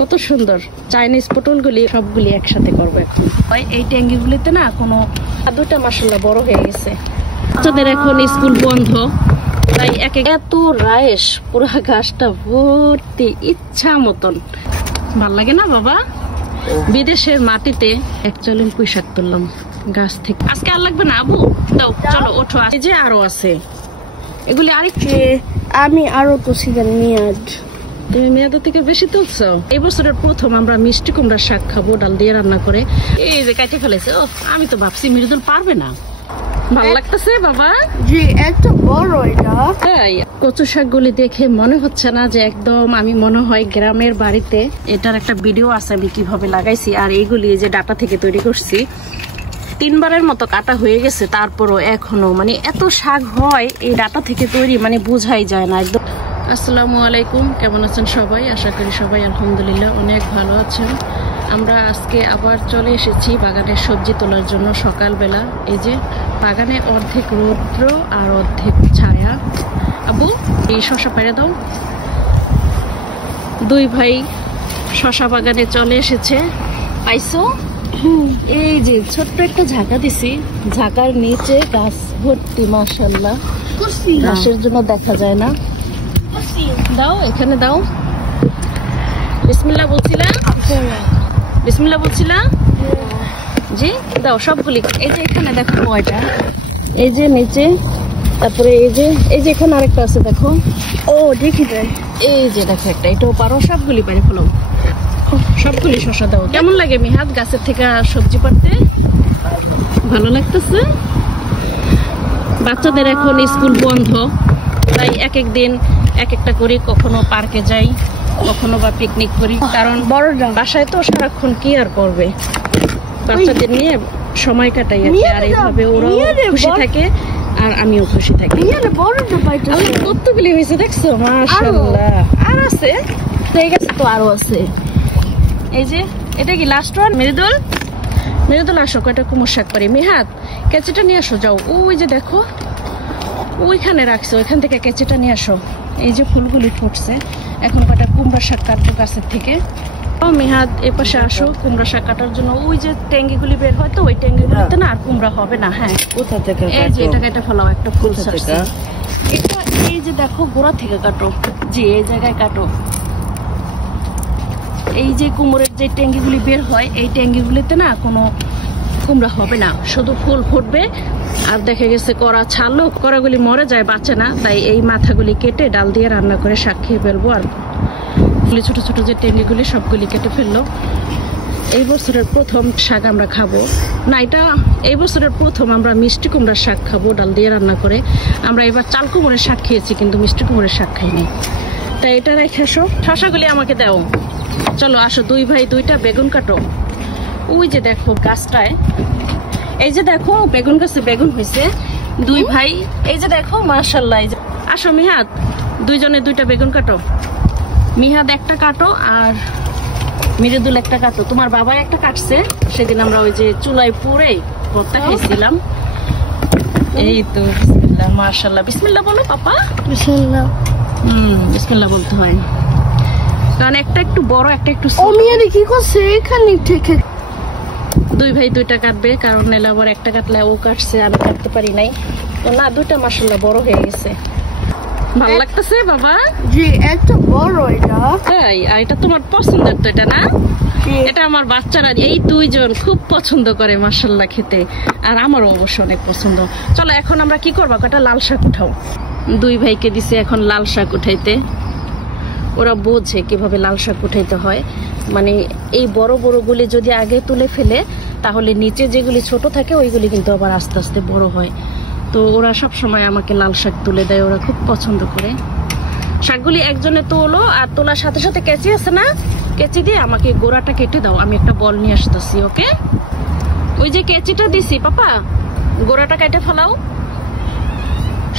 কত সুন্দর চাইনিজ পটলগুলি সবগুলি একসাথে করবো এখন। এই ট্যাঙ্গিগুলিতে না কোনো দুটা মাশাআল্লাহ বড় হয়ে গেছে। বাচ্চাদের এখন স্কুল বন্ধ, তাই এত রায়েশ পুরা গাছটা ভর্তি ইচ্ছা মতন। ভাল লাগে না বাবা? বিদেশের মাটিতে একচুয়ালি পুঁই শাক তুললাম গাছ থেকে। আজকে আর লাগবে না আবু, দাও চলো ওঠো। এই যে আরো আছে এগুলি। আরেকটু আমি আরো তো সিজন মেয়াদ। তুমি মেয়াদা থেকে বেশি তুলছো। এই বছরের প্রথম আমরা মিষ্টি কুমড়ার শাক খাবো ডাল দিয়ে রান্না করে। এই যে কাটে ফেলেছে। ও আমি তো ভাবছি মৃদুল পারবে না। ভালো লাগতেছে বাবা? জি এত বড় এটা। তাই কচু শাকগুলি দেখে মনে হচ্ছে না যে একদম আমি মনে হয় গ্রামের বাড়িতে। এটার একটা ভিডিও আছে আমি কিভাবে লাগাইছি। আর এইগুলি যে ডাটা থেকে তৈরি করছি, 3 বারের মতো কাটা হয়ে গেছে, তারপরও এখনো মানে এত শাক হয় এই ডাটা থেকে তৈরি, মানে বোঝাই যায় না একদম। আসসালামু আলাইকুম, কেমন আছেন সবাই? আশা করি সবাই আলহামদুলিল্লাহ অনেক ভালো আছেন। আমরা আজকে আবার চলে এসেছি বাগানের সবজি তোলার জন্য সকালবেলা। এই যে বাগানে অর্ধেক রৌদ্র আর অর্ধেক ছায়া। আবু এই শশা পেরে দাও। 2 ভাই শশা বাগানে চলে এসেছে। পাইছো? এই যে ছোট্ট একটা ঝাঁকা দিছি, ঝাঁকার নিচে গাছ ভর্তি মাশাআল্লাহ। গাছের জন্য দেখা যায় না। দাও এখানে দাও। বিসমিল্লাহ বলছিলা? বিসমিল্লাহ বলছিলা? জি দাও সবগুলি। এই যে এখানে দেখো কয়টা, এই যে নিচে, তারপরে এই যে এখানে আরেকটা আছে দেখো। ও দেখি যাই। এই যে দেখো একটা, এটাও পারো। সবগুলি পারে ফেলো, সবগুলি শশা দাও। কেমন লাগে মিহাদ গাছের থেকে সবজি পাড়তে? ভালো লাগতেছে? বাচ্চাদের এখন স্কুল বন্ধ, তাই এক এক দিন এক একটা করি। কখনো পার্কে যাই, কখনো বা পিকনিক করি। কারণ বড় বাসায় তো সারাক্ষণ কি আর করবে, বাচ্চাদের নিয়ে সময় কাটাই আর কি। আর এইভাবে ওরাও খুশি থাকে আর আমিও খুশি থাকি। কতগুলি হয়েছে দেখছো মাশাআল্লাহ। আর আছে ঠিক আছে তো, আরো আছে। এই যে এটা কি লাস্ট ওয়ান? মৃদুল মৃদুল আসো, কয়টা কুমড়ো শাক পারি। মিহাদ কেঁচিটা নিয়ে আসো, যাও। ওই যে দেখো ওইখানে রাখছে, ওইখান থেকে কেঁচিটা নিয়ে আসো। এই যে ফুলগুলি ফুটছে, এখন কয়টা কুমড়া শাক কাটবো গাছের থেকে। ও মিহাদ এ পাশে আসো কুমড়া শাক কাটার জন্য। ওই যে ট্যাঙ্গিগুলি বের হয় তো, ওই ট্যাঙ্গিগুলিতে না আর কুমড়া হবে না। হ্যাঁ কোথা থেকে? এই যে এটা কেটে ফেলাও, একটা ফুল ছাড়ছে এটা। এই যে দেখো গোড়া থেকে কাটো। জি এই জায়গায় কাটো। এই যে কুমড়ের যে ট্যাঙ্গিগুলি বের হয়, এই ট্যাঙ্গিগুলিতে না কোনো কুমড়া হবে না, শুধু ফুল ফুটবে। আর দেখা গেছে কড়া ছাড়লো, কড়াগুলি মরে যায়, বাঁচে না। তাই এই মাথাগুলি কেটে ডাল দিয়ে রান্না করে শাক খেয়ে ফেলবো। আর ছোট ছোট যে ট্যাঙ্গিগুলি সবগুলি কেটে ফেললো। এই বছরের প্রথম শাক আমরা খাবো না, এটা এই বছরের প্রথম আমরা মিষ্টি কুমড়ার শাক খাবো ডাল দিয়ে রান্না করে। আমরা এবার চাল কুমড়ের শাক খেয়েছি, কিন্তু মিষ্টি কুমড়ের শাক খাইনি। তাই এটা রেখে আসো। শশাগুলি আমাকে দাও। চলো আসো, 2 ভাই 2টা বেগুন কাটো। ওই যে দেখো গাছটায়, এই যে দেখো বেগুন গাছে বেগুন হয়েছে। 2 ভাই এই যে দেখো মাশাআল্লাহ। এই যে আসো মিহাদ, 2 জনে 2টা বেগুন কাটো। মিহাদ একটা কাটো আর মৃদুল একটা কাটো। তোমার বাবা একটা কাটছে সেদিন, আমরা ওই যে চুলায় পুড়ে ভর্তা খেয়েছিলাম। এই তো বিসমিল্লাহ মাশাআল্লাহ। বিসমিল্লাহ বলো পাপা। বিসমিল্লাহ। বিসমিল্লাহ বলতে হয়, কারণ একটা একটু বড়, একটা একটু ছোট। ও মিয়া কি করছে এখানে থেকে? 2 ভাই 2টা কাটবে, কারণ নাহলে আবার একটা কাটলে ও কাটছে, আমি কাটতে পারি নাই। তো না 2টা মাশাআল্লাহ বড় হয়ে গেছে। ভালো লাগতেছে বাবা? জি এত বড় এটা। তাই? আর এটা তোমার পছন্দের তো এটা না? এটা আমার বাচ্চারা এই 2 জন খুব পছন্দ করে মাশাআল্লাহ খেতে, আর আমারও অবশ্য অনেক পছন্দ। চলো এখন আমরা কি করবো, কটা লাল শাক উঠাও। 2 ভাইকে দিছে এখন লাল শাক উঠাইতে। ওরা বোঝে কিভাবে লাল শাক উঠাইতে হয়। মানে এই বড় বড়গুলি যদি আগে তুলে ফেলে, তাহলে নিচে যেগুলি ছোট থাকে ওইগুলি কিন্তু আবার আস্তে আস্তে বড় হয়। তো ওরা সব সময় আমাকে লাল শাক তুলে দেয়, ওরা খুব পছন্দ করে। শাকগুলি একজনে তোলো, আর তোলার সাথে সাথে কেচি আছে না, কেচি দিয়ে আমাকে গোড়াটা কেটে দাও। আমি একটা বল নিয়ে আসতেছি। ওকে, ওই যে কেচিটা দিছি পাপা, গোড়াটা কেটে ফেলাও,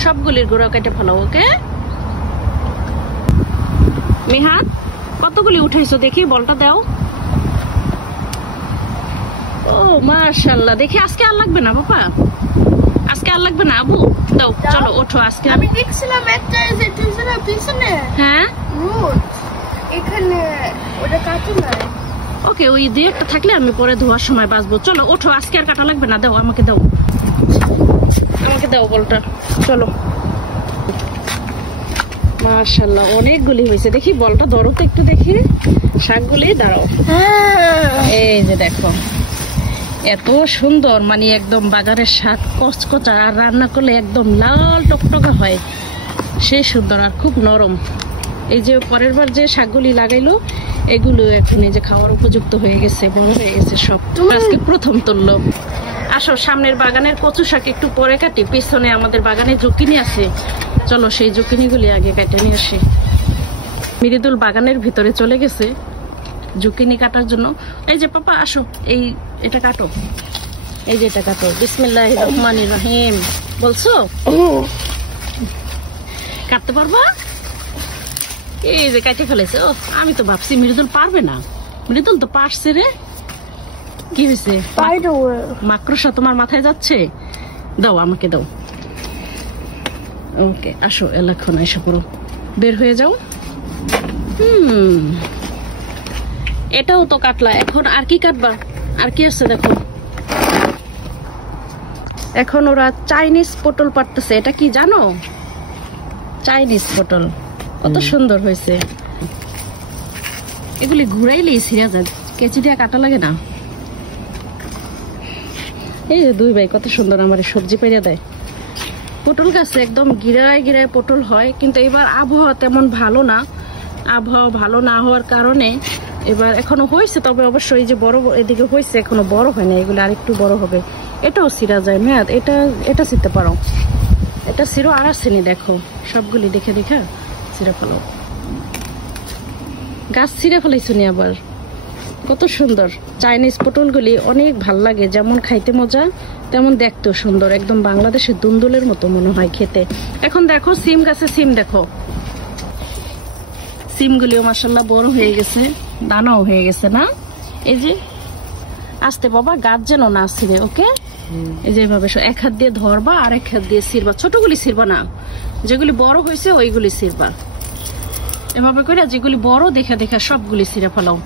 সবগুলির গোড়া কেটে ফেলাও। ওকে মিহাদ কতগুলি উঠাইছো দেখি, বলটা দাও। ও মাশাআল্লাহ, দেখি আজকে আর লাগবে না পাপা, আজকে আর লাগবে না। আবু দাও, চলো ওঠো। আজকে আমি দেখছিলাম একটা যে পিছনে পিছনে হ্যাঁ রোড, এখানে ওটা কাটে নাই। ওকে, ওই দুই একটা থাকলে আমি পরে ধোয়ার সময় বাঁচবো। চলো ওঠো, আজকে আর কাটা লাগবে না। দাও আমাকে, দাও আমাকে, দাও বলটা। চলো। মাশাআল্লাহ অনেকগুলি হয়েছে। দেখি বলটা ধরো তো একটু, দেখি শাকগুলি। দাঁড়াও, এই যে দেখো এত সুন্দর, মানে একদম বাগানের শাক কচকচা, আর রান্না করলে একদম লাল টকটকা হয়, সেই সুন্দর আর খুব নরম। এই যে পরের বার যে শাকগুলি লাগাইলো এগুলো এখন এই যে খাওয়ার উপযুক্ত হয়ে গেছে, বড় হয়ে গেছে সব। আজকে প্রথম তুললো। আসো, সামনের বাগানের কচু শাক একটু পরে কাটি, পিছনে আমাদের বাগানে জুকিনি আছে, চলো সেই জুকিনিগুলি আগে কেটে নিয়ে আসি। মৃদুল বাগানের ভিতরে চলে গেছে জুকিনি কাটার জন্য। এই যে পাপা আসো, এই এটা কাটো, এই যে এটা কাটো। বিসমিল্লাহির রহমানির রহিম বলছো, কাটতে পারবা? এই যে কাটে ফেলেছে। ও, আমি তো ভাবছি মৃদুল পারবে না। মৃদুল তো পারছে রে। কি হয়েছে? মাকড়সা তোমার মাথায় যাচ্ছে? দাও আমাকে, দাও। ওকে, আসো এলাখন এসে পড়ো, বের হয়ে যাও। এটাও তো কাটলা, এখন আর কি কাটবা? আর কি আছে দেখো। এখন ওরা চাইনিজ পটল পাড়তেছে। এটা কি জানো? চাইনিজ পটল কত সুন্দর হয়েছে। এগুলি ঘুরাইলেই ছিঁড়া যায়, কেচি দিয়ে কাটা লাগে না। এই যে দুই ভাই কত সুন্দর আমার সবজি পেরিয়ে দেয়। পটল গাছে একদম গিরায় গিরায় পটল হয়, কিন্তু এবার আবহাওয়া তেমন ভালো না। আবহাওয়া ভালো না হওয়ার কারণে এবার এখনো হয়েছে, তবে অবশ্যই যে বড় এদিকে হয়েছে, এখনো বড় হয় না। এগুলো আরেকটু বড় হবে। এটাও ছিঁড়া যায়। মেয়াদ এটা, এটা ছিঁড়তে পারো। এটা ছিঁড়ো আর আসেনি, দেখো সবগুলি দেখে দেখে ছিঁড়ে ফেলো। গাছ ছিঁড়ে ফেলাইছো নি আবার। কত সুন্দর চাইনিজ পটলগুলি, অনেক ভাল লাগে। যেমন খাইতে মজা, তেমন দেখতেও সুন্দর। একদম বাংলাদেশের দুন্দুলের মতো মনে হয় খেতে। এখন দেখো সিম গাছে সিম, দেখো সিমগুলিও মাশাআল্লাহ বড় হয়ে গেছে, দানাও হয়ে গেছে না? এই যে আস্তে বাবা, গাছ যেন না ছিঁড়ে। ওকে, এই যে এভাবে এক হাত দিয়ে ধরবা আর এক হাত দিয়ে ছিঁড়বা। ছোটগুলি ছিঁড়বা না, যেগুলি বড় হয়েছে ওইগুলি ছিঁড়বা। এভাবে করে যেগুলি বড় দেখা দেখা সবগুলি ছিঁড়ে ফেলাও।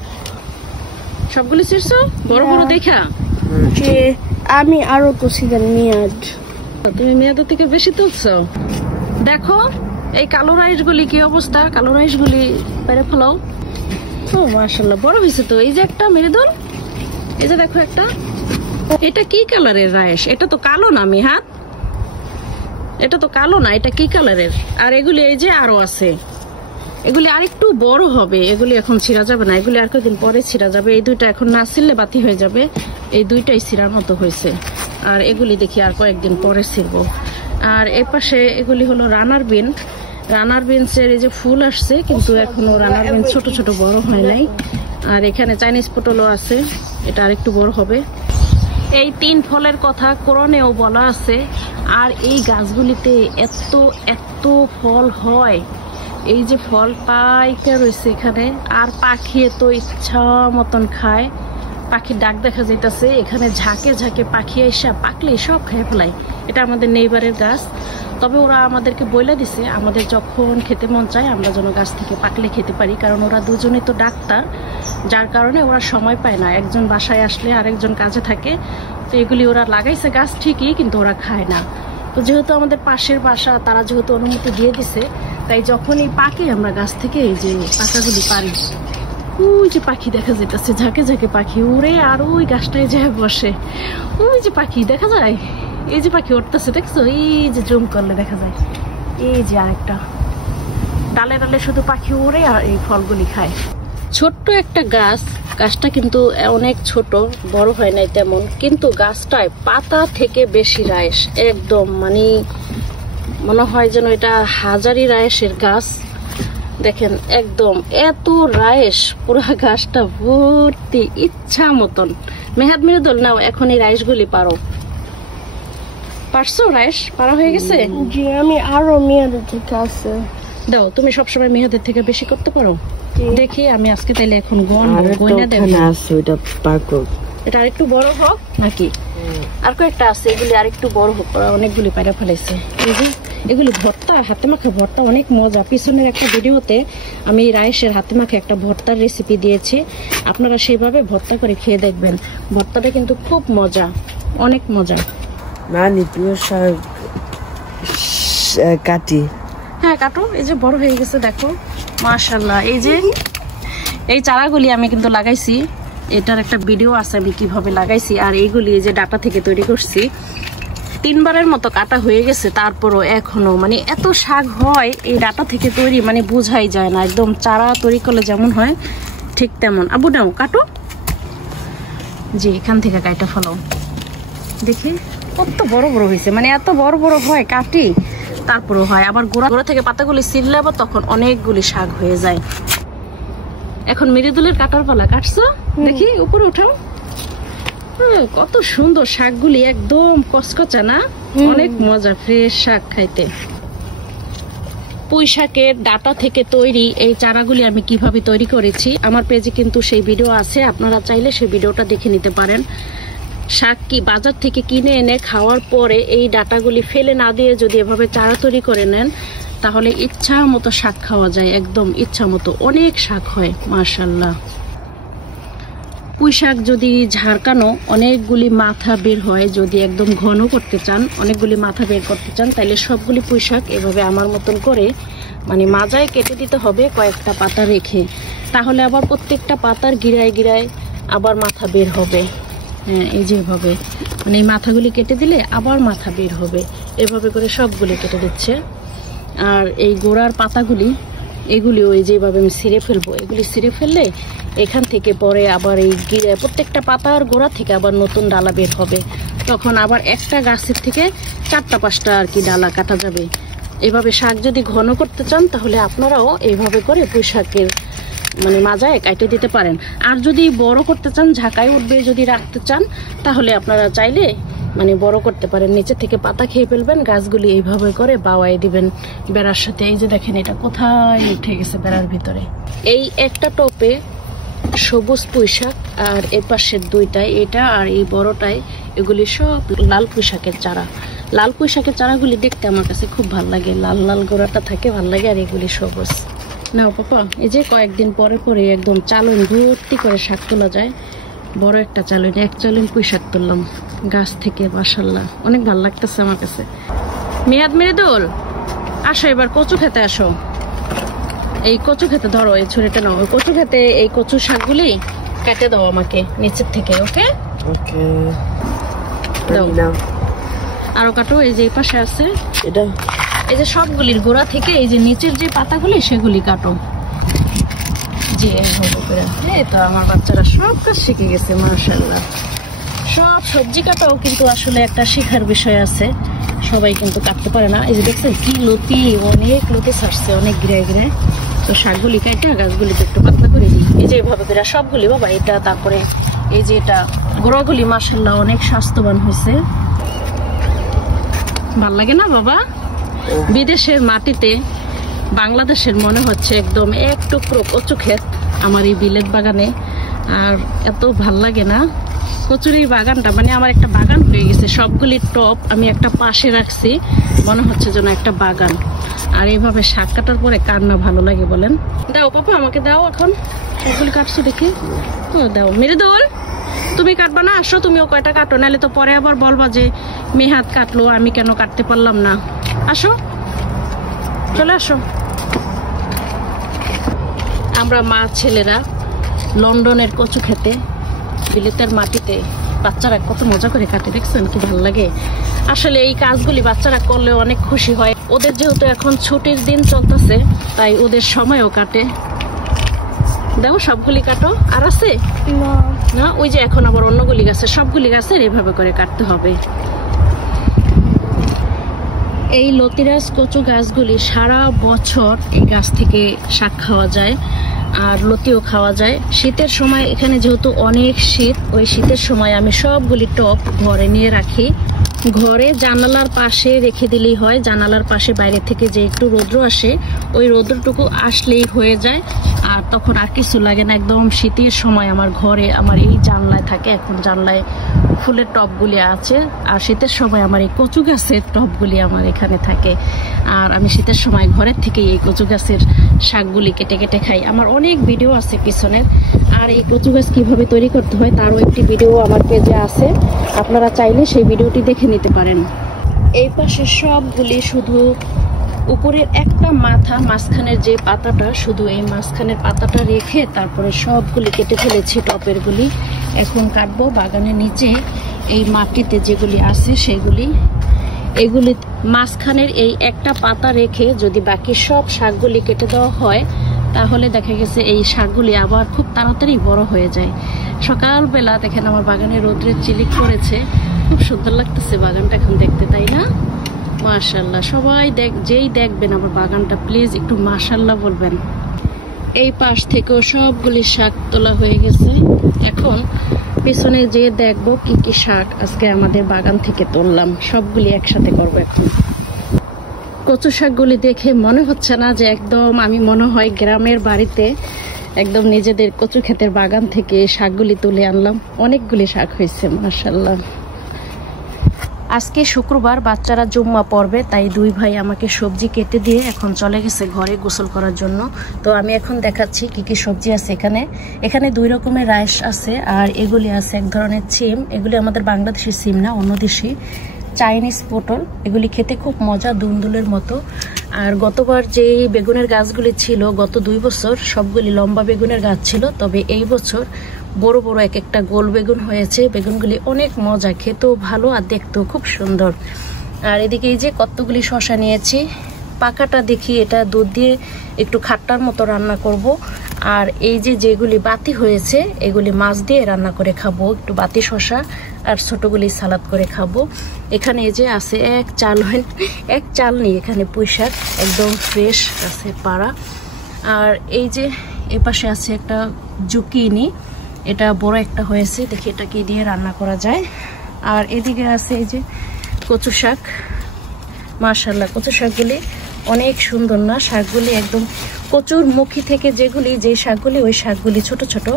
সবগুলি ছিঁড়ছো বড় বড় দেখা? আমি আরো তুলছিলাম মেয়াদ। তুমি মেয়াদের থেকে বেশি তুলছো। দেখো এই কালো রাইস গুলি কি অবস্থা, কালো রাইস গুলি পেরে ফেলাও। ও মাশাআল্লাহ বড় হয়েছে তো। এই যে একটা মৃদুল, এই যে দেখো একটা। এটা কি কালারের রাইস? এটা তো কালো না মিহাত, এটা তো কালো না, এটা কি কালারের? আর এগুলি এই যে আরো আছে, এগুলি আরেকটু বড় হবে। এগুলি এখন ছিঁড়া যাবে না, এগুলি আর কয়েকদিন পরে ছিঁড়া যাবে। এই দুইটা এখন না ছিঁড়লে বাতি হয়ে যাবে। এই দুইটাই ছিঁড়ার মতো হয়েছে, আর এগুলি দেখি আর কয়েকদিন পরে ছিঁড়বো। আর এর পাশে এগুলি হলো রানার বিন। রানার বিনসের এই যে ফুল আসছে, কিন্তু এখনো রানার বিন ছোট ছোট বড় হয় নাই। আর এখানে চাইনিজ পটলও আছে, এটা আরেকটু বড় হবে। এই 3 ফলের কথা কোরআনেও বলা আছে। আর এই গাছগুলিতে এত এত ফল হয়, এই যে ফল পাইকা রয়েছে এখানে। আর পাখি তো ইচ্ছা মতন খায়, পাখির ডাক দেখা যাইতেছে। এখানে ঝাঁকে ঝাঁকে পাখি এসে পাকলে সব খেয়ে ফেলায়। এটা আমাদের নেইবারের গাছ, তবে ওরা আমাদেরকে বলে দিছে আমাদের যখন খেতে মন চায় আমরা যেন গাছ থেকে পাকলে খেতে পারি, কারণ ওরা দুজনে তো ডাক্তার, যার কারণে ওরা সময় পায় না। একজন বাসায় আসলে আরেকজন কাজে থাকে, তো এগুলি ওরা লাগাইছে গাছ ঠিকই, কিন্তু ওরা খায় না। তো যেহেতু আমাদের পাশের বাসা, তারা যেহেতু অনুমতি দিয়ে দিছে, তাই যখনই পাকে আমরা গাছ থেকে এই যে পাকাগুলি পারি। ওই যে পাখি দেখা যেতেছে, ঝাঁকে ঝাঁকে পাখি উড়ে, আর ওই গাছটায় যায় বসে। ওই যে পাখি দেখা যায়, এই যে পাখি উঠতেছে দেখছো, এই যে জুম করলে দেখা যায়। এই যে আরেকটা ডালে ডালে শুধু পাখি উড়ে আর এই ফলগুলি খায়। ছোট্ট একটা গাছ, গাছটা কিন্তু অনেক ছোট, বড় হয় নাই তেমন, কিন্তু গাছটায় পাতা থেকে বেশি রাইস। একদম মানে মনে হয় যেন এটা হাজারি রাইসের গাছ। দেখেন একদম এত রাইস, পুরা গাছটা ভর্তি ইচ্ছা মতন। মেহাদ মৃদুল নাও এখন এই রাইসগুলি পারো। পারছো? রাইস পারা হয়ে গেছে? জি, আমি আরো মেয়াদের থেকে আছে। দাও, তুমি সবসময় মেহাদের থেকে বেশি করতে পারো। দেখি আমি আজকে তাইলে এখন এটা আরেকটু বড় হোক নাকি আর কয়েকটা আছে, এগুলি আরেকটু বড় হোক। অনেকগুলি পায়রা ফেলাইছে। এগুলি ভর্তা, হাতে মাখা ভর্তা অনেক মজা। পিছনের একটা ভিডিওতে আমি রাইসের হাতে মাখা একটা ভর্তার রেসিপি দিয়েছি, আপনারা সেইভাবে ভর্তা করে খেয়ে দেখবেন। ভর্তাটা কিন্তু খুব মজা, অনেক মজা। নানি প্রিয় শাক কাটি। হ্যাঁ কাটো, এই যে বড় হয়ে গেছে দেখো, মাশাআল্লাহ। এই যে এই চারাগুলি আমি কিন্তু লাগাইছি, এটার একটা ভিডিও আছে আমি কিভাবে লাগাইছি। আর এইগুলি এই যে ডাটা থেকে তৈরি করছি, 3 বারের মতো কাটা হয়ে গেছে, তারপরও এখনো মানে এত শাক হয় এই ডাটা থেকে তৈরি, মানে বোঝাই যায় না। একদম চারা তৈরি করলে যেমন হয় ঠিক তেমন। আবু নাও কাটো, জি এখান থেকে কাটা ফেলো। দেখি কত বড় বড় হয়েছে, মানে এত বড় বড় হয় কাটি তারপরও হয়। আবার গোড়া থেকে পাতাগুলি ছিঁড়লে আবার তখন অনেকগুলি শাক হয়ে যায়। এখন মৃদুলের কাটার পালা, কাটছো? দেখি উপরে উঠাও। কত সুন্দর শাকগুলি, একদম কচকচা না, অনেক মজা, ফ্রেশ শাক খাইতে। পুঁই শাকের ডাটা থেকে তৈরি এই চারাগুলি আমি কিভাবে তৈরি করেছি আমার পেজে কিন্তু সেই ভিডিও আছে, আপনারা চাইলে সেই ভিডিওটা দেখে নিতে পারেন। শাক কি বাজার থেকে কিনে এনে খাওয়ার পরে এই ডাটাগুলি ফেলে না দিয়ে যদি এভাবে চারা তৈরি করে নেন, তাহলে ইচ্ছা মতো শাক খাওয়া যায়, একদম ইচ্ছা মতো অনেক শাক হয় মাশাআল্লাহ। পুঁই শাক যদি ঝাড়কানো অনেকগুলি মাথা বের হয়, যদি একদম ঘন করতে চান, অনেকগুলি মাথা বের করতে চান, তাহলে সবগুলি পুঁই শাক এভাবে আমার মতন করে মানে মাজায় কেটে দিতে হবে কয়েকটা পাতা রেখে, তাহলে আবার প্রত্যেকটা পাতার গিরায় গিরায় আবার মাথা বের হবে। হ্যাঁ এই যেভাবে মানে এই মাথাগুলি কেটে দিলে আবার মাথা বের হবে, এভাবে করে সবগুলি কেটে দিচ্ছে। আর এই গোড়ার পাতাগুলি এগুলি ওই যেভাবে আমি ছিঁড়ে ফেলবো, এগুলি ছিঁড়ে ফেললে এখান থেকে পরে আবার এই গিরে প্রত্যেকটা পাতার গোড়া থেকে আবার নতুন ডালা বের হবে, তখন আবার একটা গাছের থেকে 4টা-5টা আর কি ডালা কাটা যাবে। এভাবে শাক যদি ঘন করতে চান তাহলে আপনারাও এইভাবে করে পুঁই শাকের মানে মাজায় কাটে দিতে পারেন। আর যদি বড় করতে চান, ঝাঁকায় উঠবে যদি রাখতে চান, তাহলে আপনারা চাইলে মানে বড় করতে পারেন, নিচে থেকে পাতা খেয়ে ফেলবেন, গাছগুলি এইভাবে করে বাওয়াই দিবেন বেড়ার সাথে। এই যে দেখেন এটা কোথায় উঠে গেছে বেড়ার ভিতরে। এই একটা টপে সবুজ পুঁই শাক, আর এর পাশের দুইটাই এটা আর এই বড়টাই, এগুলি সব লাল পুঁই শাকের চারা। লাল পুঁই শাকের চারাগুলি দেখতে আমার কাছে খুব ভালো লাগে, লাল লাল গোড়াটা থাকে ভালো লাগে, আর এগুলি সবুজ। নাও পাপা, এই যে কয়েকদিন পরে পরে একদম চালন ভর্তি করে শাক তোলা যায়, বড় একটা চালন, 1 চালন পুঁই শাক তুললাম গাছ থেকে, মাশাআল্লাহ অনেক ভালো লাগতেছে আমার কাছে। মেয়াদ মৃদুল আসো, এবার কচু খেতে আসো। এই কচু খেতে ধরো, এই ছুরিটা নাও, ওই কচু খেতে এই কচু শাকগুলি কেটে দাও আমাকে নিচের থেকে। ওকে ওকে দাও, আরো কাটো। এই যে এই পাশে আছে এটা, এই যে সবগুলির গোড়া থেকে এই যে নিচের যে পাতাগুলি সেগুলি কাটো। যে এইভাবে করে, এই তো আমার বাচ্চারা সব কাজ শিখে গেছে মাশাআল্লাহ। সব সবজি কাটাও কিন্তু আসলে একটা শেখার বিষয় আছে, সবাই কিন্তু কাটতে পারে না। এই যে দেখছেন কি লতি, অনেক লতি ছাড়ছে, অনেক গিরায় গিরায়। তো শাকগুলি কাটে গাছগুলিকে একটু পাতলা করে দিই, এই যে এইভাবে করে সবগুলি। বাবা এটা, তারপরে এই যে এটা গোড়াগুলি মাশাআল্লাহ অনেক স্বাস্থ্যবান হয়েছে, ভাল লাগে না বাবা? বিদেশের মাটিতে বাংলাদেশের মনে হচ্ছে একদম এক টুকরো কচু ক্ষেত আমার এই বিলেত বাগানে, আর এত ভাল লাগে না কচুর এই বাগানটা, মানে আমার একটা বাগান হয়ে গেছে। সবগুলি টপ আমি একটা পাশে রাখছি, মনে হচ্ছে যেন একটা বাগান। আর এইভাবে শাক কাটার পরে কার না ভালো লাগে বলেন? দাও পাপা আমাকে দাও, এখন সবগুলি কাটছো দেখি। ও দাও মৃদুল, তুমি কাটবা না? আসো তুমিও কয়টা কাটো, নাহলে তো পরে আবার বলবা যে মেহাত কাটলো আমি কেন কাটতে পারলাম না। আসো, চলে আসো। আমরা মা ছেলেরা লন্ডনের কচু খেতে বিলেতের মাটিতে বাচ্চারা কত মজা করে কাটে, দেখছেন কি ভালো লাগে। আসলে এই কাজগুলি বাচ্চারা করলে অনেক খুশি হয়। ওদের যেহেতু এখন ছুটির দিন চলতেছে, তাই ওদের সময়ও কাটে। দেখো সবগুলি কাটো, আর আছে না? ওই যে এখন আবার অন্যগুলি গাছে, সবগুলি গাছের এভাবে করে কাটতে হবে। এই লতিরাজ কচু গাছগুলি সারা বছর এই গাছ থেকে শাক খাওয়া যায়, আর লতিও খাওয়া যায়। শীতের সময় এখানে যেহেতু অনেক শীত, ওই শীতের সময় আমি সবগুলি টপ ঘরে নিয়ে রাখি। ঘরে জানালার পাশে রেখে দিলেই হয়, জানালার পাশে বাইরে থেকে যে একটু রৌদ্র আসে ওই রৌদ্রটুকু আসলেই হয়ে যায়। আর তখন আর কিছু লাগে না, একদম শীতের সময় আমার ঘরে আমার এই জানলায় থাকে, এখন জানলায় ফুলের টবগুলি আছে। আর শীতের সময় আমার এই কচু গাছের টবগুলি আমার এখানে থাকে। আর আমি শীতের সময় ঘরের থেকে এই কচু গাছের শাকগুলি কেটে কেটে খাই। আমার অনেক ভিডিও আছে পিছনের, আর এই কচু গাছ কীভাবে তৈরি করতে হয় তারও একটি ভিডিও আমার পেজে আছে, আপনারা চাইলে সেই ভিডিওটি দেখে নিতে পারেন। এই পাশে সবগুলি শুধু উপরের একটা মাথা, মাঝখানের যে পাতাটা, শুধু এই মাঝখানের পাতাটা রেখে তারপরে সবগুলি কেটে ফেলেছি টপেরগুলি। এখন কাটবো বাগানের নিচে এই মাটিতে যেগুলি আছে সেগুলি। এগুলি মাঝখানের এই একটা পাতা রেখে যদি বাকি সব শাকগুলি কেটে দেওয়া হয় তাহলে দেখা গেছে এই শাকগুলি আবার খুব তাড়াতাড়ি বড় হয়ে যায়। সকালবেলা দেখেন আমার বাগানে রোদ্রের চিলিক পড়েছে, খুব সুন্দর লাগতেছে বাগানটা এখন দেখতে, তাই না? মাশাআল্লাহ। সবাই যেই দেখবেন আমার বাগানটা প্লিজ একটু মাশাআল্লাহ বলবেন। এই পাশ থেকেও সবগুলি শাক তোলা হয়ে গেছে। এখন পেছনে যে দেখবো কি কি শাক আজকে আমাদের বাগান থেকে তুললাম, সবগুলি একসাথে করবো। এখন কচু শাকগুলি দেখে মনে হচ্ছে না যে একদম আমি মনে হয় গ্রামের বাড়িতে একদম নিজেদের কচু ক্ষেতের বাগান থেকে শাকগুলি তুলে আনলাম। অনেকগুলি শাক হয়েছে মাশাআল্লাহ। আজকে শুক্রবার, বাচ্চারা জুম্মা পড়বে, তাই দুই ভাই আমাকে সবজি কেটে দিয়ে এখন চলে গেছে ঘরে গোসল করার জন্য। তো আমি এখন দেখাচ্ছি কি কি সবজি আছে এখানে। এখানে দুই রকমের রাইস আছে, আর এগুলি আছে এক ধরনের সিম। এগুলি আমাদের বাংলাদেশি সিম না, অন্য দেশি চাইনিজ পটল। এগুলি খেতে খুব মজা, দুন্দুলের মতো। আর গতবার যে বেগুনের গাছগুলি ছিল, গত 2 বছর সবগুলি লম্বা বেগুনের গাছ ছিল, তবে এই বছর বড় বড় এক একটা গোল বেগুন হয়েছে। বেগুনগুলি অনেক মজা, খেতেও ভালো আর দেখতেও খুব সুন্দর। আর এদিকে এই যে কতগুলি শসা নিয়েছি, পাকাটা দেখি এটা দুধ দিয়ে একটু খাট্টার মতো রান্না করব। আর এই যে যেগুলি বাতি হয়েছে এগুলি মাছ দিয়ে রান্না করে খাবো, একটু বাতি শসা, আর ছোটগুলি সালাদ করে খাবো। এখানে এই যে আছে এক চালনি, এখানে পুঁই শাক একদম ফ্রেশ আছে পাড়া। আর এই যে এপাশে আছে একটা জুকিনি, এটা বড় একটা হয়েছে, দেখি এটা কি দিয়ে রান্না করা যায়। আর এদিকে আছে এই যে কচু শাক। মাশাআল্লাহ, কচু শাকগুলি অনেক সুন্দর না? শাকগুলি একদম কচুর মুখী থেকে যে শাকগুলি, ওই শাকগুলি ছোট ছোট,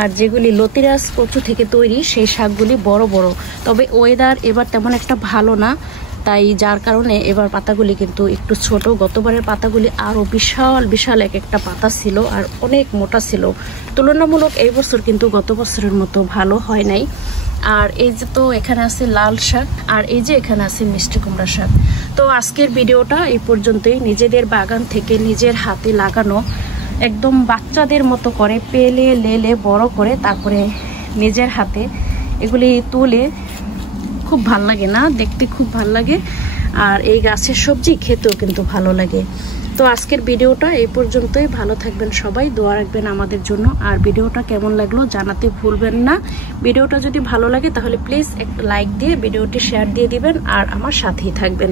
আর যেগুলি লতিরাজ কচু থেকে তৈরি সেই শাকগুলি বড় বড়। তবে ওয়েদার এবার তেমন একটা ভালো না, তাই যার কারণে এবার পাতাগুলি কিন্তু একটু ছোট। গতবারের পাতাগুলি আরো বিশাল বিশাল এক একটা পাতা ছিল আর অনেক মোটা ছিল। তুলনামূলক এই বছর কিন্তু গত বছরের মতো ভালো হয় নাই। আর এই যে তো এখানে আছে লাল শাক, আর এই যে এখানে আছে মিষ্টি কুমড়া শাক। তো আজকের ভিডিওটা এই পর্যন্তই। নিজেদের বাগান থেকে নিজের হাতে লাগানো একদম বাচ্চাদের মতো করে পেলে লেলে বড় করে তারপরে নিজের হাতে এগুলি তুলে খুব ভাল লাগে না? দেখতে খুব ভাল লাগে, আর এই গাছের সবজি খেতেও কিন্তু ভালো লাগে। তো আজকের ভিডিওটা এই পর্যন্তই। ভালো থাকবেন সবাই, দোয়া রাখবেন আমাদের জন্য। আর ভিডিওটা কেমন লাগলো জানাতে ভুলবেন না। ভিডিওটা যদি ভালো লাগে তাহলে প্লিজ একটা লাইক দিয়ে ভিডিওটি শেয়ার দিয়ে দিবেন, আর আমার সাথেই থাকবেন।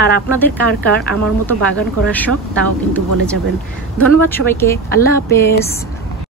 আর আপনাদের কার কার আমার মতো বাগান করার শখ তাও কিন্তু বলে যাবেন। ধন্যবাদ সবাইকে, আল্লাহ হাফেজ।